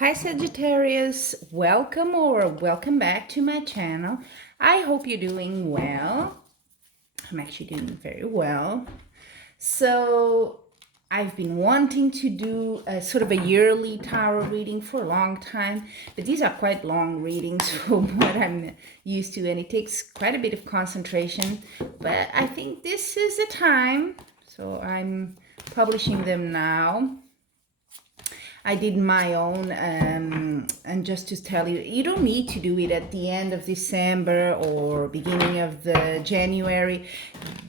Hi Sagittarius, welcome back to my channel. I hope you're doing well. I'm actually doing very well. So I've been wanting to do a sort of a yearly tarot reading for a long time, but these are quite long readings from what I'm used to, and it takes quite a bit of concentration, but I think this is the time, so I'm publishing them now. I did my own, and just to tell you, you don't need to do it at the end of December or beginning of the January.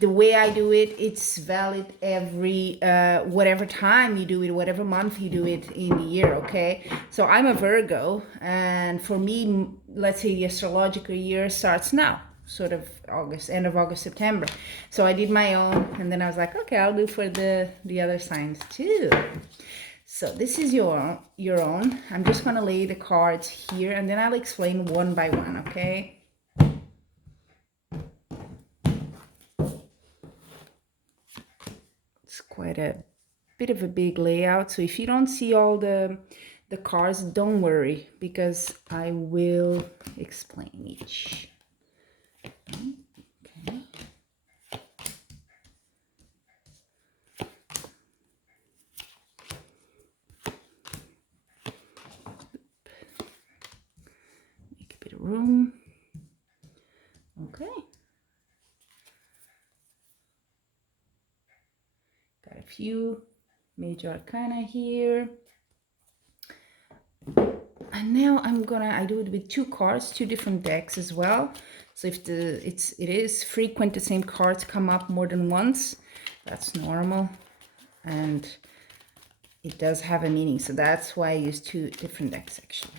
The way I do it, it's valid every, whatever time you do it, whatever month you do it in the year, okay? So I'm a Virgo, and for me, let's say the astrological year starts now, sort of August, end of August, September. So I did my own, and then I was like, okay, I'll do for the other signs too. So this is your own. I'm just going to lay the cards here, and then I'll explain one by one, okay? It's quite a bit of a big layout, so if you don't see all the cards, don't worry, because I will explain each. Okay. Room. Okay. Got a few major arcana here. And now I do it with two cards, two different decks as well. So if it is frequent the same cards come up more than once, that's normal. And it does have a meaning. So that's why I use two different decks actually.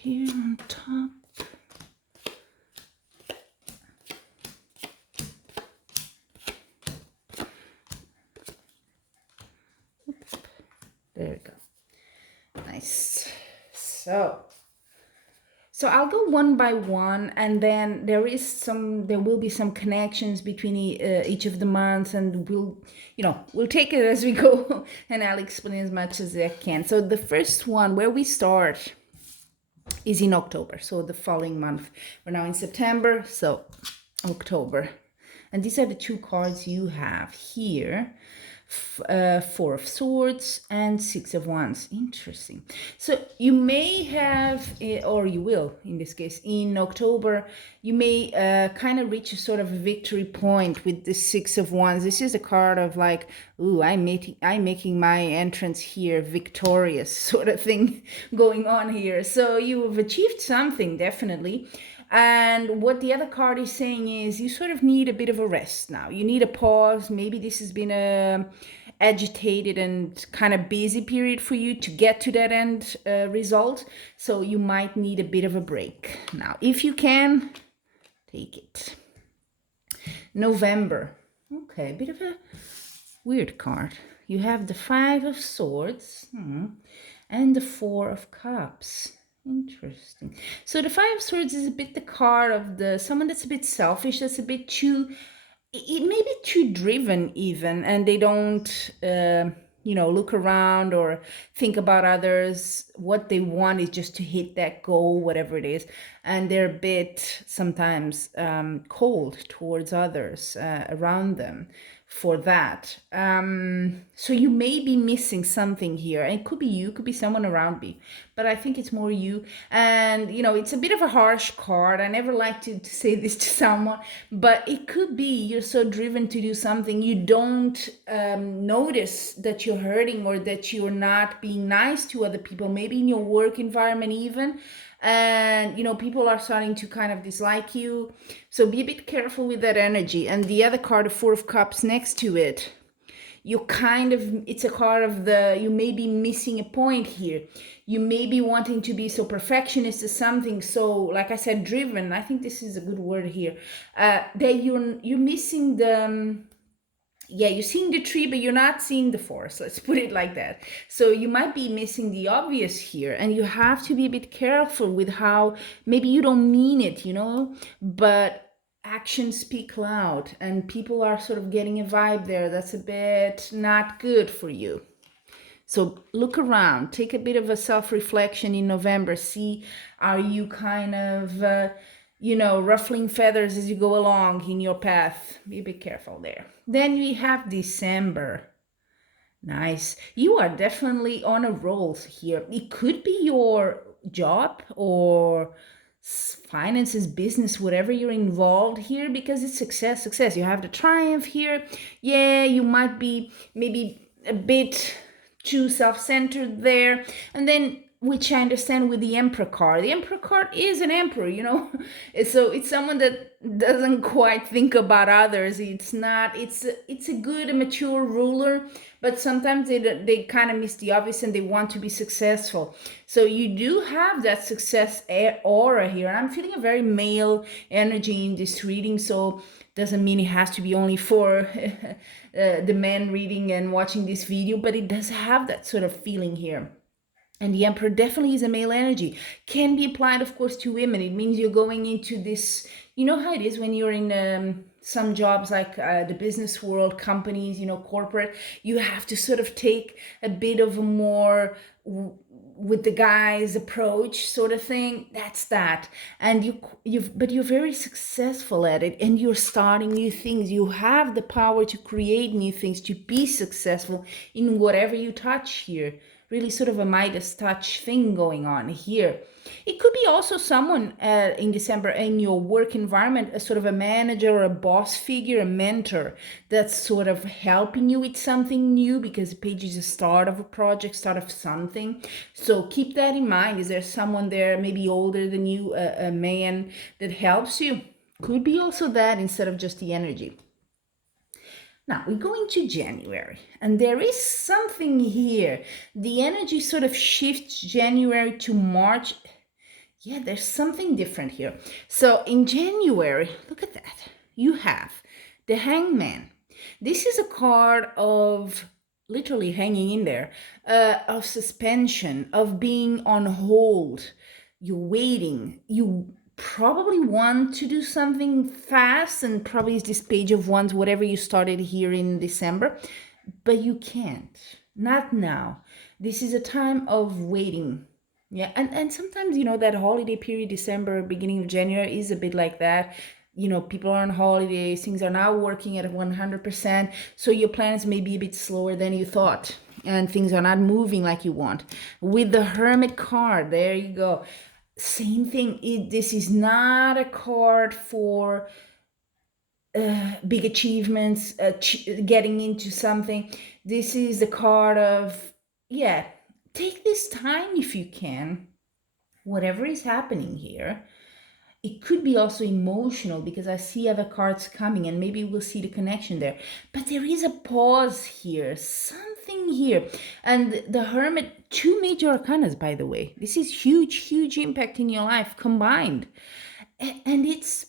Here on top. There we go. Nice. So I'll go one by one, and then there will be some connections between each of the months, and we'll take it as we go, and I'll explain as much as I can. So the first one, where we start, is in October, so the following month. We're now in September, so October. And these are the two cards you have here. Four of Swords and Six of Wands. Interesting. So you may have, or you will, in this case, in October, you may kind of reach a sort of a victory point with the Six of Wands. This is a card of like, ooh, I'm making my entrance here victorious sort of thing going on here. So you've achieved something, definitely. And what the other card is saying is you sort of need a bit of a rest now. You need a pause. Maybe this has been a agitated and kind of busy period for you to get to that end result. So you might need a bit of a break. Now, if you can, take it. November. Okay, a bit of a weird card. You have the Five of Swords and the Four of Cups. Interesting. So the Five of Swords is a bit the card of someone that's a bit selfish, that's a bit too, it may be too driven even, and they don't, look around or think about others. What they want is just to hit that goal, whatever it is. And they're a bit sometimes cold towards others around them for that. So you may be missing something here. And it could be you, could be someone around me, but I think it's more you. And it's a bit of a harsh card. I never like to say this to someone, but it could be you're so driven to do something you don't notice that you're hurting, or that you're not being nice to other people, maybe in your work environment even. And people are starting to kind of dislike you, so be a bit careful with that energy. And the other card, the Four of Cups, next to it, it's a card of you may be missing a point here. You may be wanting to be so perfectionist or something, so like I said, driven, I think this is a good word here, that you're missing you're seeing the tree, but you're not seeing the forest. Let's put it like that. So you might be missing the obvious here, and you have to be a bit careful with how maybe you don't mean it, but actions speak loud, and people are sort of getting a vibe there that's a bit not good for you. So look around, take a bit of a self-reflection in November. See, are you kind of, ruffling feathers as you go along in your path? Be a bit careful there. Then we have December. Nice. You are definitely on a roll here. It could be your job or finances, business, whatever you're involved here, because it's success. You have the triumph here. Yeah, you might be maybe a bit too self-centered there. And then, which I understand with the emperor card. The emperor card is an emperor, so it's someone that doesn't quite think about others. It's not, it's a good, mature ruler, but sometimes they kind of miss the obvious and they want to be successful. So you do have that success aura here. I'm feeling a very male energy in this reading, so doesn't mean it has to be only for the men reading and watching this video, but it does have that sort of feeling here. And the emperor definitely is a male energy. Can be applied, of course, to women. It means you're going into this, you know how it is when you're in some jobs like the business world, companies, corporate, you have to sort of take a bit of a more with the guys approach sort of thing. That's that. And but you're very successful at it, and you're starting new things. You have the power to create new things, to be successful in whatever you touch here. Really sort of a Midas touch thing going on here. It could be also someone in December in your work environment, a sort of a manager or a boss figure, a mentor that's sort of helping you with something new, because the page is a start of a project, start of something. So keep that in mind. Is there someone there, maybe older than you, a man that helps you? Could be also that instead of just the energy. Now, we go into January, and there is something here. The energy sort of shifts January to March. Yeah, there's something different here. So in January, look at that. You have the Hangman. This is a card of literally hanging in there, of suspension, of being on hold. You're waiting. You probably want to do something fast, and probably is this page of wands, whatever you started here in December, but you can't. Not now. This is a time of waiting. Yeah, and sometimes, that holiday period, December, beginning of January, is a bit like that. People are on holidays, things are now working at 100%, so your plans may be a bit slower than you thought, and things are not moving like you want. With the Hermit card, there you go. Same thing. This is not a card for big achievements, getting into something. This is the card of, yeah, take this time if you can, whatever is happening here. It could be also emotional, because I see other cards coming, and maybe we'll see the connection there. But there is a pause here, something here. And the Hermit, 2 major arcanas, by the way. This is huge impact in your life combined. And it's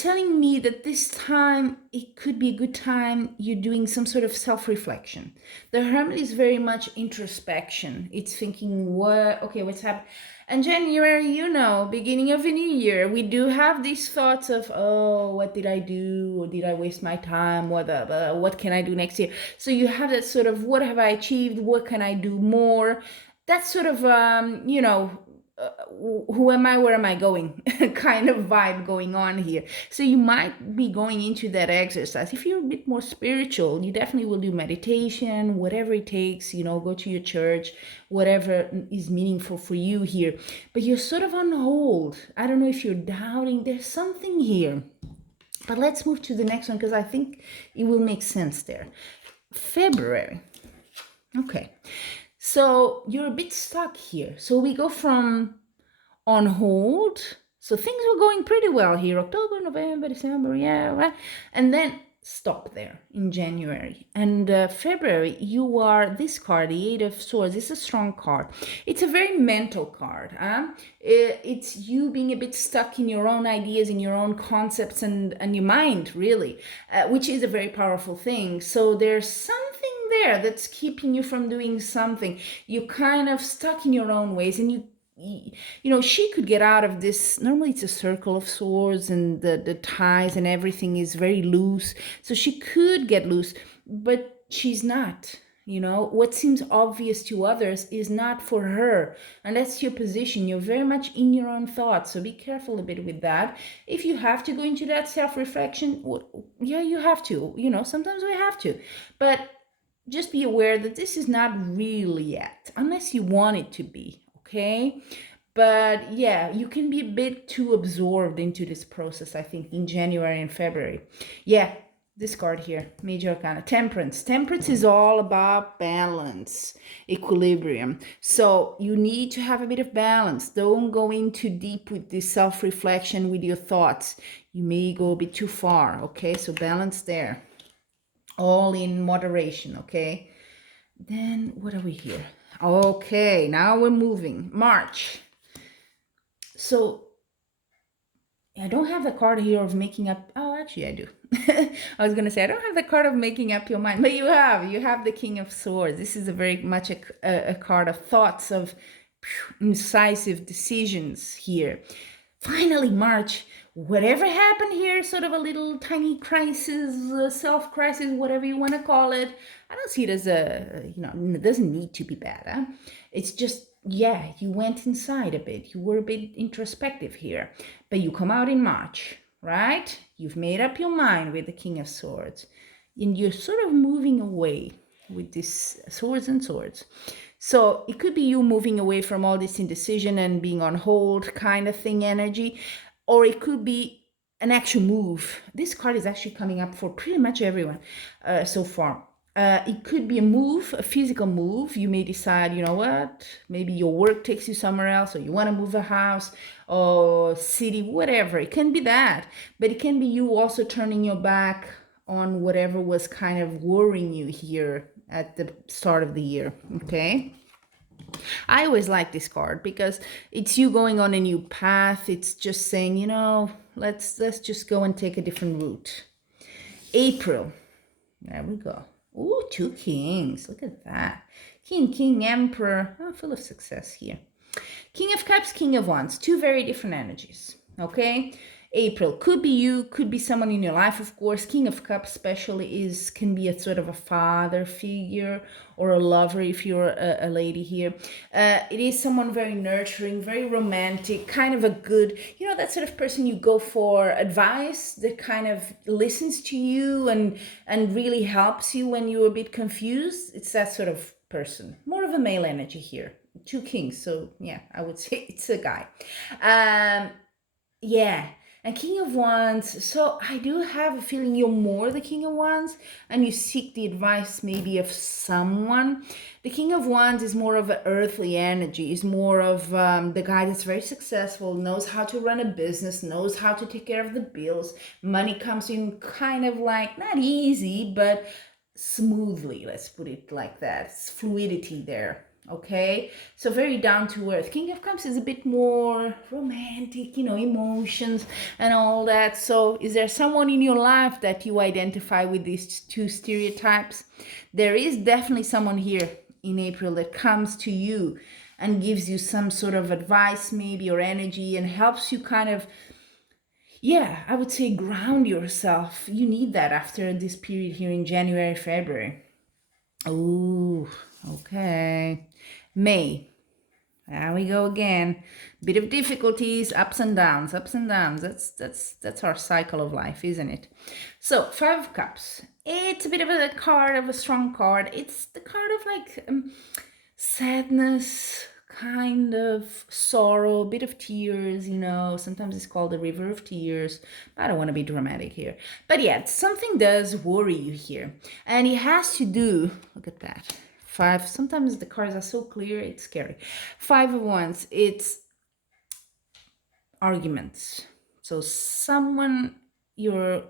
telling me that this time, it could be a good time you're doing some sort of self-reflection. The Hermit is very much introspection. It's thinking, what's happening? And January, beginning of a new year, we do have these thoughts of, what did I do? Or did I waste my time? What can I do next year? So you have that sort of, what have I achieved? What can I do more? That sort of, who am I, where am I going kind of vibe going on here. So you might be going into that exercise. If you're a bit more spiritual, you definitely will do meditation, whatever it takes, go to your church, whatever is meaningful for you here. But you're sort of on hold. I don't know if you're doubting. There's something here. But let's move to the next one, because I think it will make sense there. February. Okay. So you're a bit stuck here. So we go from on hold. So things were going pretty well here. October, November, December, yeah, right? And then stop there in January. And February, you are this card, the Eight of Swords. It's a strong card. It's a very mental card. It's you being a bit stuck in your own ideas, in your own concepts, and your mind, really, which is a very powerful thing. So there's something there that's keeping you from doing something. You're kind of stuck in your own ways, and she could get out of this. Normally it's a circle of swords and the ties and everything is very loose. So she could get loose, but she's not. What seems obvious to others is not for her. And that's your position. You're very much in your own thoughts. So be careful a bit with that. If you have to go into that self-reflection, yeah, you have to. Sometimes we have to. But just be aware that this is not really yet, unless you want it to be, okay? But yeah, you can be a bit too absorbed into this process, I think, in January and February. Yeah, this card here, Major Arcana, Temperance. Temperance is all about balance, equilibrium. So you need to have a bit of balance. Don't go in too deep with this self-reflection with your thoughts. You may go a bit too far, okay? So balance there. All in moderation, okay? Then what are we here? Okay, now we're moving. March. So I don't have the card here of making up. Oh, actually I do. I was going to say, I don't have the card of making up your mind, but you have the King of Swords. This is a very much a card of thoughts, of incisive decisions here. Finally, March, whatever happened here, sort of a little tiny crisis, self-crisis, whatever you want to call it. I don't see it as it doesn't need to be bad. Huh? It's just, yeah, you went inside a bit. You were a bit introspective here. But you come out in March, right? You've made up your mind with the King of Swords. And you're sort of moving away with this swords and swords. So it could be you moving away from all this indecision and being on hold kind of thing energy, or it could be an actual move. This card is actually coming up for pretty much everyone so far. It could be a move, a physical move. You may decide, you know what, maybe your work takes you somewhere else, or you want to move a house or city, whatever. It can be that, but it can be you also turning your back on whatever was kind of worrying you here at the start of the year, okay? I always like this card because it's you going on a new path. It's just saying, let's just go and take a different route. April. There we go. Ooh, 2 kings. Look at that. King, Emperor. Oh, full of success here. King of Cups, King of Wands. 2 very different energies, okay? April could be you, could be someone in your life, of course. King of Cups especially can be a sort of a father figure or a lover if you're a lady here. It is someone very nurturing, very romantic, kind of a good, that sort of person you go for advice, that kind of listens to you and really helps you when you're a bit confused. It's that sort of person. More of a male energy here. 2 kings, so yeah, I would say it's a guy. Yeah. And King of Wands, so I do have a feeling you're more the King of Wands and you seek the advice maybe of someone. The King of Wands is more of an earthly energy, is more of the guy that's very successful, knows how to run a business, knows how to take care of the bills. Money comes in kind of like, not easy, but smoothly, let's put it like that. It's fluidity there. Okay, so very down to earth. King of Cups is a bit more romantic, emotions and all that. So is there someone in your life that you identify with these 2 stereotypes? There is definitely someone here in April that comes to you and gives you some sort of advice maybe or energy and helps you kind of, yeah, I would say ground yourself. You need that after this period here in January, February. Ooh, okay. May. There we go again. Bit of difficulties, ups and downs, ups and downs. That's our cycle of life, isn't it? So 5 of Cups. It's a bit of a card of a strong card. It's the card of like sadness, kind of sorrow, a bit of tears, sometimes it's called the river of tears. I don't want to be dramatic here, but yeah, something does worry you here, and it has to do, look at that, 5, sometimes the cards are so clear, it's scary. 5 of Wands, it's arguments. So someone you're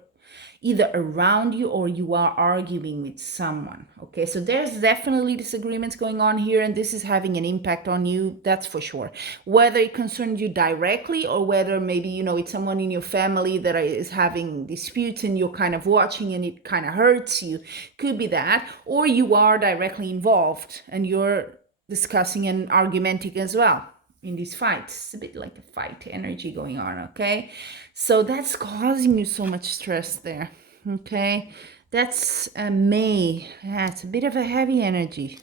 either around you or you are arguing with someone, okay? So there's definitely disagreements going on here, and this is having an impact on you, that's for sure. Whether it concerns you directly or whether maybe, it's someone in your family that is having disputes and you're kind of watching and it kind of hurts you, could be that, or you are directly involved and you're discussing and argumenting as well. in these fights. It's a bit like a fight energy going on, okay? So that's causing you so much stress there, okay? That's May. Yeah, it's a bit of a heavy energy.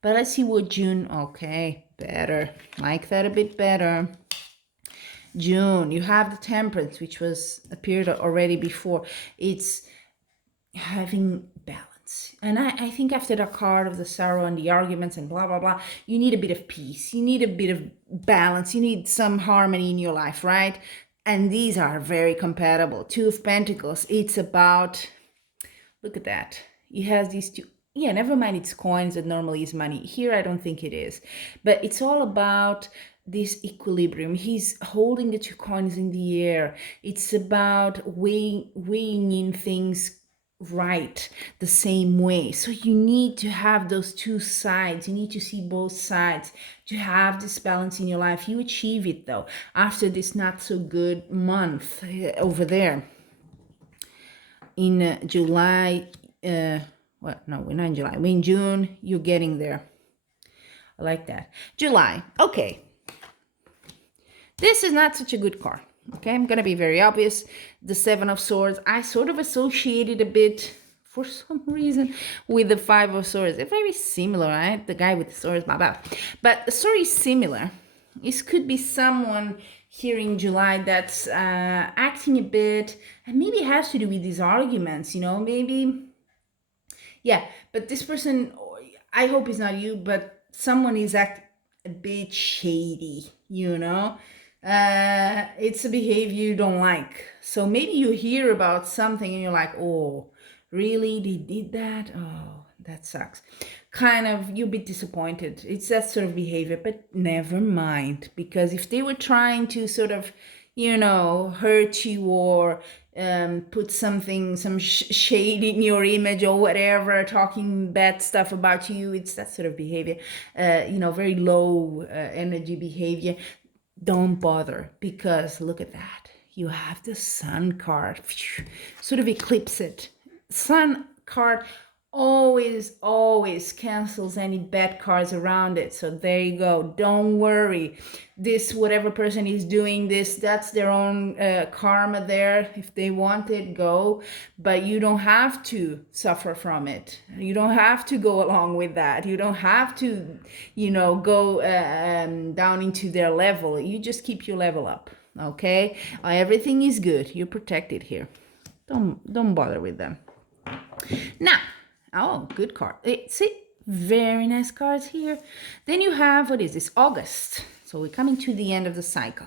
But let's see what June, okay, better. Like that a bit better. June, you have the Temperance, which was appeared already before. It's having balance. And I think after the card of the sorrow and the arguments and blah, blah, blah, you need a bit of peace. You need a bit of balance. You need some harmony in your life, right? And these are very compatible. Two of Pentacles, it's about, look at that. It has these two, yeah, never mind it's coins that normally is money. Here, I don't think it is. But it's all about this equilibrium. He's holding the two coins in the air. It's about weighing in things right the same way. So you need to have those two sides. You need to see both sides to have this balance in your life. You achieve it though after this not so good month over there in July. Well, no, we're not in July, we're in June. You're getting there. I like that. July, okay, this is not such a good card. Okay, I'm gonna be very obvious. The Seven of Swords, I sort of associated a bit, for some reason, with the Five of Swords. They're very similar, right? The guy with the swords, blah, blah. But the story is similar. This could be someone here in July that's acting a bit, and maybe it has to do with these arguments, you know, maybe, yeah. But this person, I hope it's not you, but someone is acting a bit shady, you know. It's a behavior you don't like. So maybe you hear about something and you're like, oh, really? They did that? Oh, that sucks. Kind of, you're a bit disappointed. It's that sort of behavior, but never mind. Because if they were trying to sort of, you know, hurt you or put some shade in your image or whatever, talking bad stuff about you, it's that sort of behavior, you know, very low energy behavior. Don't bother, because look at that. You have the Sun card. Sort of eclipse it. Sun card always cancels any bad cards around it. So there you go. Don't worry. This, whatever person is doing this, that's their own karma there. If they want it, go. But you don't have to suffer from it. You don't have to go along with that. You don't have to, you know, go down into their level. You just keep your level up. Okay? Everything is good. You're protected here. Don't bother with them. Now, oh, good card. See, very nice cards here. Then you have, what is this? August. So we're coming to the end of the cycle.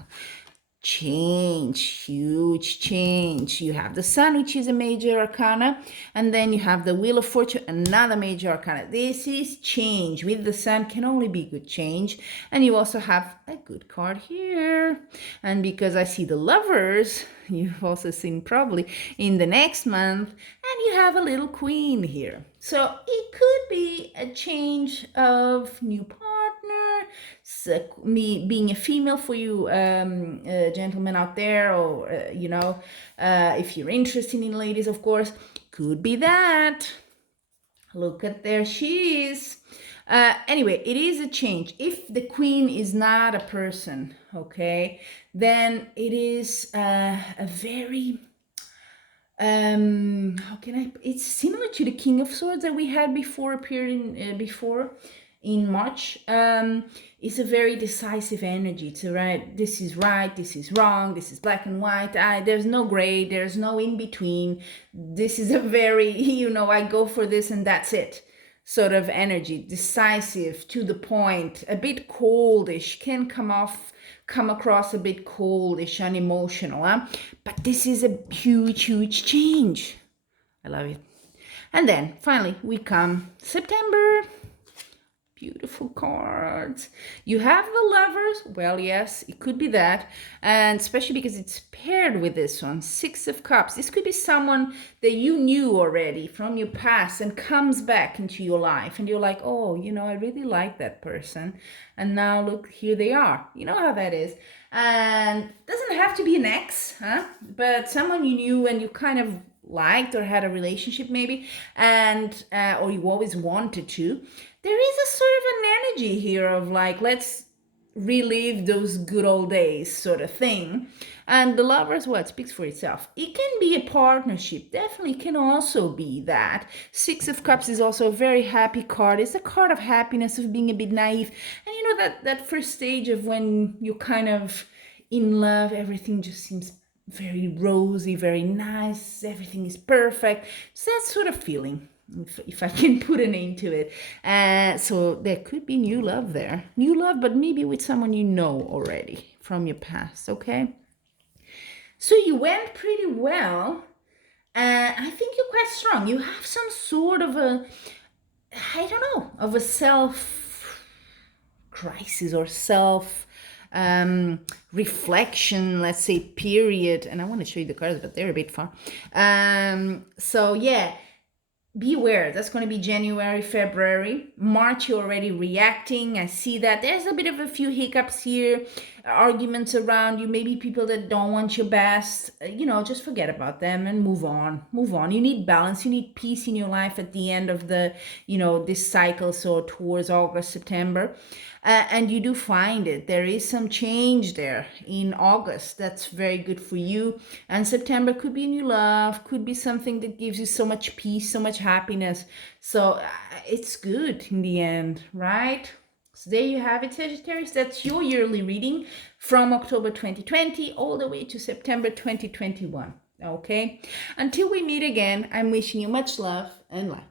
Change, huge change. You have the Sun, which is a major arcana, and then you have the Wheel of Fortune, another major arcana. This is change. With the Sun can only be good change. And you also have a good card here. And because I see the Lovers, you've also seen probably in the next month, and you have a little Queen here. So it could be a change of new partner. So me being a female for you gentlemen out there, or you know, if you're interested in ladies, of course, could be that. Look at, there she is. Anyway, it is a change. If the Queen is not a person, okay, then it is a very how can I, it's similar to the King of Swords that we had before, appearing before in March. It's a very decisive energy. It's right, this is right, this is wrong, this is black and white. There's no gray, there's no in between. This is a very, you know, I go for this and that's it sort of energy. Decisive, to the point, a bit coldish, can come across a bit coldish, unemotional, huh? But this is a huge change. I love it. And then finally we come September. Beautiful cards. You have the Lovers. Well, yes, it could be that. And especially because it's paired with this one, Six of Cups. This could be someone that you knew already from your past and comes back into your life. And you're like, oh, you know, I really like that person. And now look, here they are. You know how that is. And it doesn't have to be an ex, huh? But someone you knew and you kind of liked or had a relationship maybe, and or you always wanted to. There is a sort of an energy here of like, let's relive those good old days sort of thing. And the Lovers, what speaks for itself. It can be a partnership, definitely can also be that. Six of Cups is also a very happy card. It's a card of happiness, of being a bit naive. And you know, that first stage of when you're kind of in love, everything just seems very rosy, very nice, everything is perfect. It's that sort of feeling, if I can put a name to it. So there could be new love there. New love, but maybe with someone you know already from your past, okay? So you went pretty well. I think you're quite strong. You have some sort of a, I don't know, of a self crisis or self reflection, let's say, period. And I want to show you the cards, but they're a bit far. So yeah, be aware. That's going to be January, February. March, you're already reacting. I see that there's a bit of a few hiccups here, arguments around you, maybe people that don't want your best. Just forget about them and move on. Move on. You need balance. You need peace in your life at the end of this cycle, so towards August, September. And you do find it. There is some change there in August. That's very good for you. And September could be new love, could be something that gives you so much peace, so much happiness. So it's good in the end, right? So there you have it, Sagittarius. That's your yearly reading from October 2020 all the way to September 2021. Okay? Until we meet again, I'm wishing you much love and light.